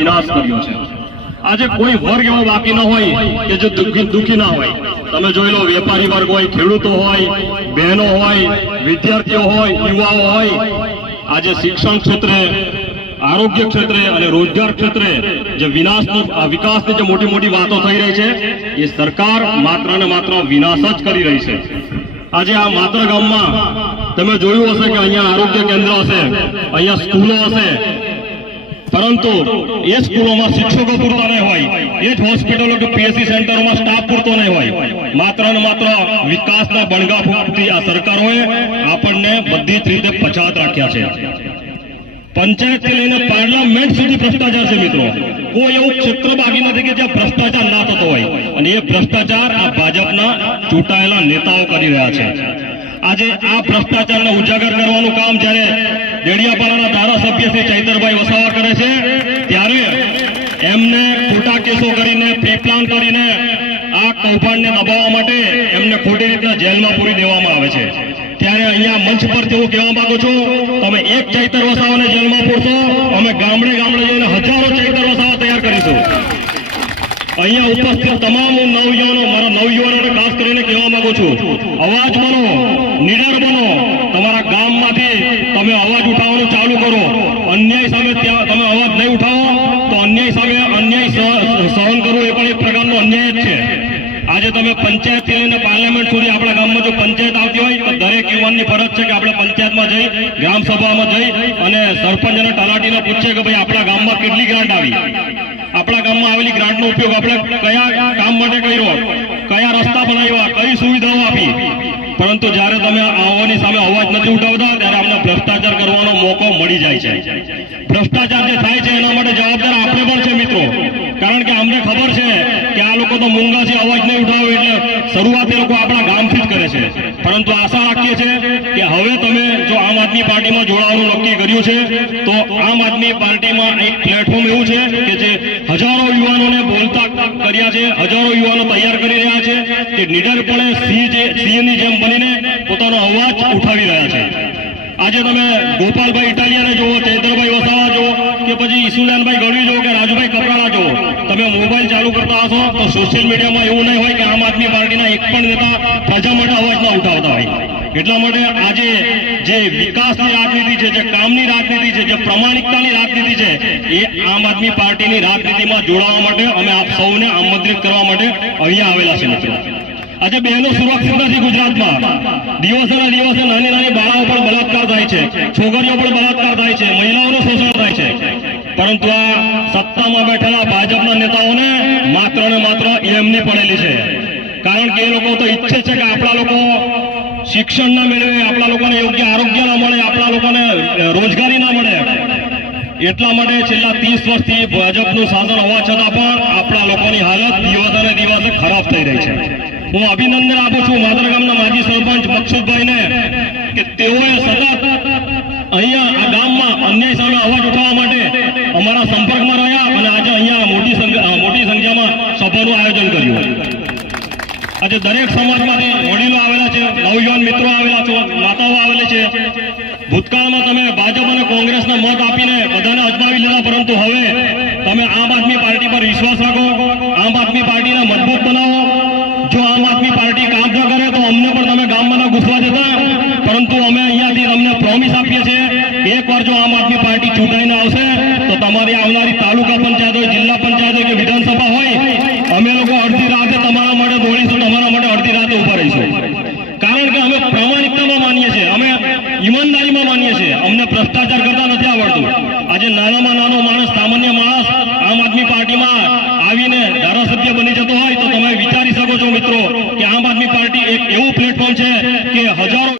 વિનાશ કર્યો છે. આજે કોઈ વર્ગ એવો બાકી ન હોય કે જે દુઃખી ના હોય. તમે જોઈ લો, વેપારી વર્ગ હોય, ખેડૂતો હોય, બહેનો હોય, વિદ્યાર્થીઓ હોય, યુવાઓ હોય. આજે શિક્ષણ ક્ષેત્રે, આરોગ્ય ક્ષેત્રે અને રોજગાર ક્ષેત્રે જે વિનાશ આ વિકાસની જે મોટી મોટી વાતો થઈ રહી છે, એ સરકાર માત્ર ને માત્ર વિનાશ જ કરી રહી છે. આજે આ માત્ર ગામમાં તમે જોયું હશે કે અહીંયા આરોગ્ય કેન્દ્ર હશે, અહીંયા સ્કૂલો હશે પરંતુ એ સ્કૂલોમાં શિક્ષકો પૂરતા નહીં હોય. એ જ હોસ્પિટલો કે પીએસસી સેન્ટરોમાં સ્ટાફ પૂરતો નહીં હોય. માત્ર ને માત્ર વિકાસના બણગા ફૂંકતી આ સરકારોએ આપણને બધી જ રીતે પછાત રાખ્યા છે. પંચાયતથી લઈને પાર્લામેન્ટ સુધી ભ્રષ્ટાચાર છે મિત્રો. કોઈ એવું ક્ષેત્ર બાકી નથી કે જ્યાં ભ્રષ્ટાચાર ના થતો હોય. અને એ ભ્રષ્ટાચાર આ ભાજપના ચૂંટાયેલા નેતાઓ કરી રહ્યા છે. આજે આ ભ્રષ્ટાચારને ઉજાગર કરવાનું કામ જ્યારે દેડિયાપાડાના ધારાસભ્ય શ્રી ચૈતરભાઈ વસાવા કરે છે, ત્યારે એમને ખોટા કેસો કરીને પ્રી કરીને આ કૌભાંડને દબાવવા માટે એમને ખોટી રીતના જેલમાં પૂરી દેવામાં આવે છે. ત્યારે અહીંયા મંચ પરથી હું કહેવા માંગુ છું, તમે એક ચૈતર વસાવાને જેલમાં પૂરશો, અમે ગામડે ગામડે જઈને હજારો ચૈતર વસાવા તૈયાર કરીશું. અહીંયા ઉપસ્થિત તમામ નવયુવાનો, મારા નવયુવાનોને ખાસ કરીને કહેવા માંગુ છું, અવાજ બનો, નિડર બનો. તમારા ગામમાંથી તમે અવાજ ઉઠાવવાનું ચાલુ કરો. અન્યાય સામે તમે અવાજ નહીં ઉઠાવો, તો અન્યાય સામે અન્યાય સહ- સહન કરવું એ પણ એક પ્રકારનો અન્યાય જ છે. આજે તમે પંચાયતથી લઈને પાર્લામેન્ટ સુધી આપણા ગામમાં જો પંચાયત આવતી હોય, તો દરેક યુવાનની ફરજ છે કે આપણે પંચાયતમાં જઈ, ગ્રામસભામાં જઈ અને સરપંચ અને તલાટીને પૂછીએ કે ભાઈ આપણા ગામમાં કેટલી ગ્રાન્ટ આવી. આપણા ગામમાં આવેલી ગ્રાન્ટનો ઉપયોગ આપણે કયા કામ માટે કર્યો? કયા રસ્તા બનાવ્યા? કઈ સુવિધાઓ આપી? પરંતુ જ્યારે તમે આવવાની સામે અવાજ નથી ઉઠાવતા, ત્યારે અમને ભ્રષ્ટાચાર કરવાનો મોકો મળી જાય છે. ભ્રષ્ટાચાર જે થાય છે એના માટે જવાબદાર આપણે પણ છે મિત્રો. કારણ કે અમને ખબર છે કે આ લોકો તો મૂંગાથી અવાજ નહીં ઉઠાવે એટલે શરૂઆત એ લોકો આપણા ગામથી જ કરે છે. પરંતુ આશા રાખીએ છીએ કે હવે તમે જો આમ આદમી પાર્ટીમાં જોડાવાનું નક્કી કર્યું છે, તો આમ આદમી પાર્ટીમાં એક પ્લેટફોર્મ એવું છે કે જે હજારો કર્યા છે. હજારો યુવાનો તૈયાર કરી રહ્યા છે. કે નિડરપણે સિંહ સિંહની જેમ બનીને પોતાનો અવાજ ઉઠાવી રહ્યા છે. આજે તમે ગોપાલભાઈ ઇટાલિયાને જુઓ, ચૈત્રભાઈ વસાવા જુઓ, કે પછી ઈસુદાનભાઈ ગઢવી જુઓ, કે રાજુભાઈ કપરાળા જુઓ, તમે મોબાઈલ ચાલુ કરતા હશો તો સોશિયલ મીડિયામાં એવું નહીં હોય કે આમ આદમી પાર્ટીના એક પણ નેતા પ્રજા માટે અવાજ ના ઉઠાવતા હોય. એટલા માટે આજે જે વિકાસની રાજનીતિ છે, જે કામની રાજનીતિ છે, જે પ્રમાણિકતાની રાજનીતિ છે, એ આમ આદમી પાર્ટીની રાજનીતિમાં જોડાવા માટે અમે આપ સૌને આમંત્રિત કરવા માટે અહીંયા આવેલા છે, મિત્રો. આજે બહેનો સુરક્ષિત નથી ગુજરાતમાં. દિવસે દિવસે નાની નાની બાળાઓ પણ બલાત્કાર થાય છે, છોકરીઓ પણ બલાત્કાર થાય છે, મહિલાઓનું શોષણ થાય છે. પરંતુ આ સત્તામાં બેઠેલા ભાજપના નેતાઓને માત્ર ને માત્ર એમની પડેલી છે. કારણ કે એ લોકો તો ઈચ્છે છે કે આપણા લોકો શિક્ષણ ના મેળવે, આપણા લોકોને યોગ્ય આરોગ્ય ના મળે, આપણા લોકોને રોજગારી ના મળે. એટલા માટે છેલ્લા ત્રીસ વર્ષથી ભાજપનું શાસન હોવા છતાં પણ આપણા લોકોની હાલત દિવસે ને દિવસે ખરાબ થઈ રહી છે. હું અભિનંદન આપું છું માદર ગામના માજી સરપંચ મકસુદભાઈને કે તેઓએ સતત અહીંયા આ ગામમાં અન્યાય સામે અવાજ ઉઠાવવા માટે અમારા સંપર્કમાં રહ્યા અને આજે અહીંયા મોટી મોટી સંખ્યામાં સભાનું આયોજન કર્યું. આજે દરેક સમાજમાંથી વડીલો આવેલા છે, નવયુવાન મિત્રો આવેલા છે, માતાઓ આવેલી છે. ભૂતકાળમાં તમે ભાજપ અને કોંગ્રેસને મત આપીને બધાને અજમાવી લીધા, પરંતુ હવે તમે આમ આદમી પાર્ટી પર વિશ્વાસ રાખો, આમ આદમી પાર્ટીને મજબૂત બનાવો. જો આમ આદમી પાર્ટી કામ ન કરે, તો અમને પણ તમે ગામમાં ઘૂસવા દેતા. પરંતુ અમે અહીંયાથી તમને પ્રોમિસ આપીએ છીએ, એકવાર જો આમ આદમી પાર્ટી ચૂંટાઈને ઈમાનદારીમાં માનીએ છીએ. અમને ભ્રષ્ટાચાર કરતા નથી આવડતું. આજે નાનામાં નાનો માણસ